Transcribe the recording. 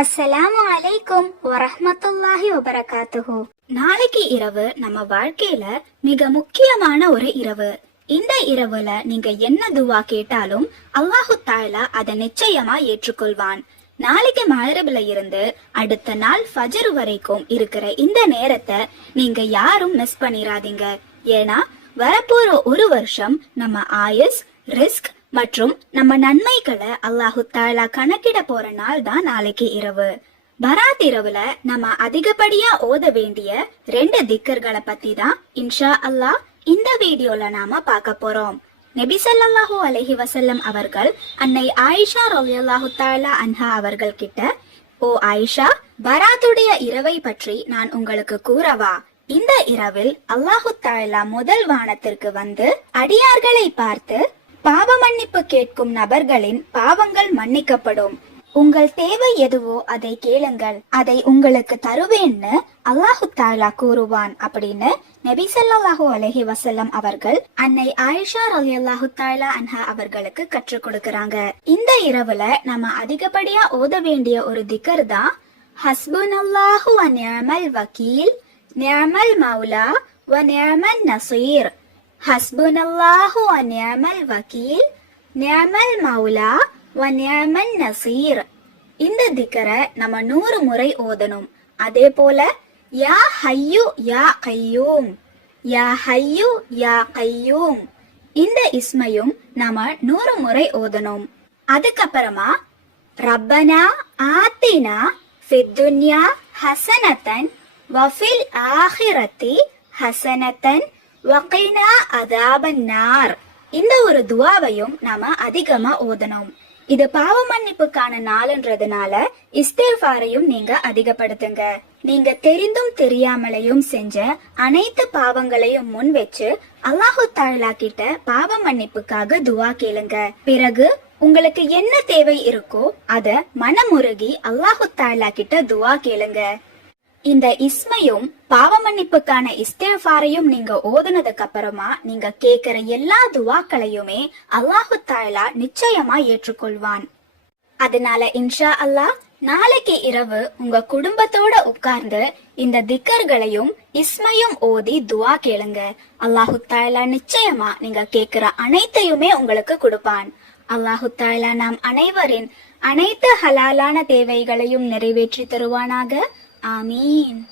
அஸ்ஸலாமு அலைக்கும் வரஹமத்துல்லாஹி வபரகாத்துஹு நாளைக்கு இரவு நம்ம வாழ்க்கையில மிக முக்கியமான ஒரு இரவு. இந்த இரவுல நீங்க என்ன துவா கேட்டாலும் அல்லாஹு தாலா அதை நிச்சயமா ஏற்றுக்கொள்வான். நாளைக்கு மகரபுல இருந்து அடுத்த நாள் ஃபஜர் வரைக்கும் இருக்கிற இந்த நேரத்தை நீங்க யாரும் மிஸ் பண்ணிராதீங்க. ஏன்னா வரப்போற ஒரு வருஷம் நம்ம ஆயுஸ் ரிஸ்க் மற்றும் நம்ம நன்மைகளை அல்லாஹு தாலா கணக்கிட போற நாள் தான் நாளைக்கு இரவு. பராத் இரவுல நம்ம அதிகப்படியா ஓத வேண்டிய ரெண்டு திக்கர்களை பத்தி தான் இன்ஷா அல்லாஹ் இந்த வீடியோல நாம பார்க்க போறோம். நபி ஸல்லல்லாஹு அலஹி வசல்லம் அவர்கள் அன்னை ஆயிஷா ரலியல்லாஹு தாலா அன்ஹா அவர்கள் கிட்ட ஓ ஆயிஷா பராத்துடைய இரவை பற்றி நான் உங்களுக்கு கூறவா? இந்த இரவில் அல்லாஹு தாலா முதல் வானத்திற்கு வந்து அடியார்களை பார்த்து பாவ மன்னிப்பு கேட்கும் நபர்களின் பாவங்கள் மன்னிக்கப்படும். உங்கள் தேவை எதுவோ அதை கேளுங்கள். அதை உங்களுக்கு தருவேன்னு அல்லாஹு தாலா கூறுவான். அப்படின்னு நபி ஸல்லல்லாஹு அலஹி வசல்லம் அவர்கள் அன்னை ஆயிஷா ரலியல்லாஹு தாலா அன்ஹா அவர்களுக்கு கற்றுக் கொடுக்கறாங்க. இந்த இரவுல நம்ம அதிகப்படியா ஓத வேண்டிய ஒரு திக்கர் தான் ஹஸ்புன் அல்லாஹு நிஅமல் வக்கீல் நிஅமல் மௌலா வ நியமன் நசீர். ஹஸ்புனல்லாஹு வ நிஅமல் வக்கீல் நிஅமல் மௌலா வ நிஅமன் நசீர். இந்த திக்கரை நம்ம நூறு முறை ஓதணும். அதே போல யா ஹையு யா கையூம். யா ஹையு யா கையூம். இந்த இஸ்மையும் நாம நூறு முறை ஓதணும். அதுக்கப்புறமா ரப்பனா ஆத்தினா ஃபித்துன்யா ஹசனத்தன் வஃபில் ஆஹிரத்தி ஹசனத்தன் வகைனா அதாபன் நார். இந்த ஒரு துவாவையும் நாம அதிகமா ஓதணும். இது பாவ மன்னிப்புக்கான நாள்ன்றதுனால இஸ்தேஃபாரையும் நீங்க அதிகப்படுத்துங்க. நீங்க தெரிந்தும் தெரியாமலையும் செஞ்ச அனைத்து பாவங்களையும் முன் வச்சு அல்லாஹு தாலா கிட்ட பாவ மன்னிப்புக்காக துவா கேளுங்க. பிறகு உங்களுக்கு என்ன தேவை இருக்கோ அத மனமுருகி அல்லாஹு தாலா கிட்ட துவா கேளுங்க. இந்த இஸ்மையும் பாவ மன்னிப்புக்கான இஸ்தேஃபாரையும் நீங்க ஓதுனதுக்கு அப்புறமா நீங்க கேக்குற எல்லா துவாக்களையுமே அல்லாஹு தாயலா நிச்சயமா ஏற்றுக்கொள்வான். அதனால இன்ஷா அல்லாஹ் நாளைக்கு இரவு உங்க குடும்பத்தோட உட்கார்ந்து இந்த திக்கர்களையும் இஸ்மையும் ஓதி துவா கேளுங்க. அல்லாஹு தாயலா நிச்சயமா நீங்க கேக்குற அனைத்தையுமே உங்களுக்கு கொடுப்பான். அல்லாஹு தாயலா நாம் அனைவரின் அனைத்து ஹலாலான தேவைகளையும் நிறைவேற்றி தருவானாக. Amen.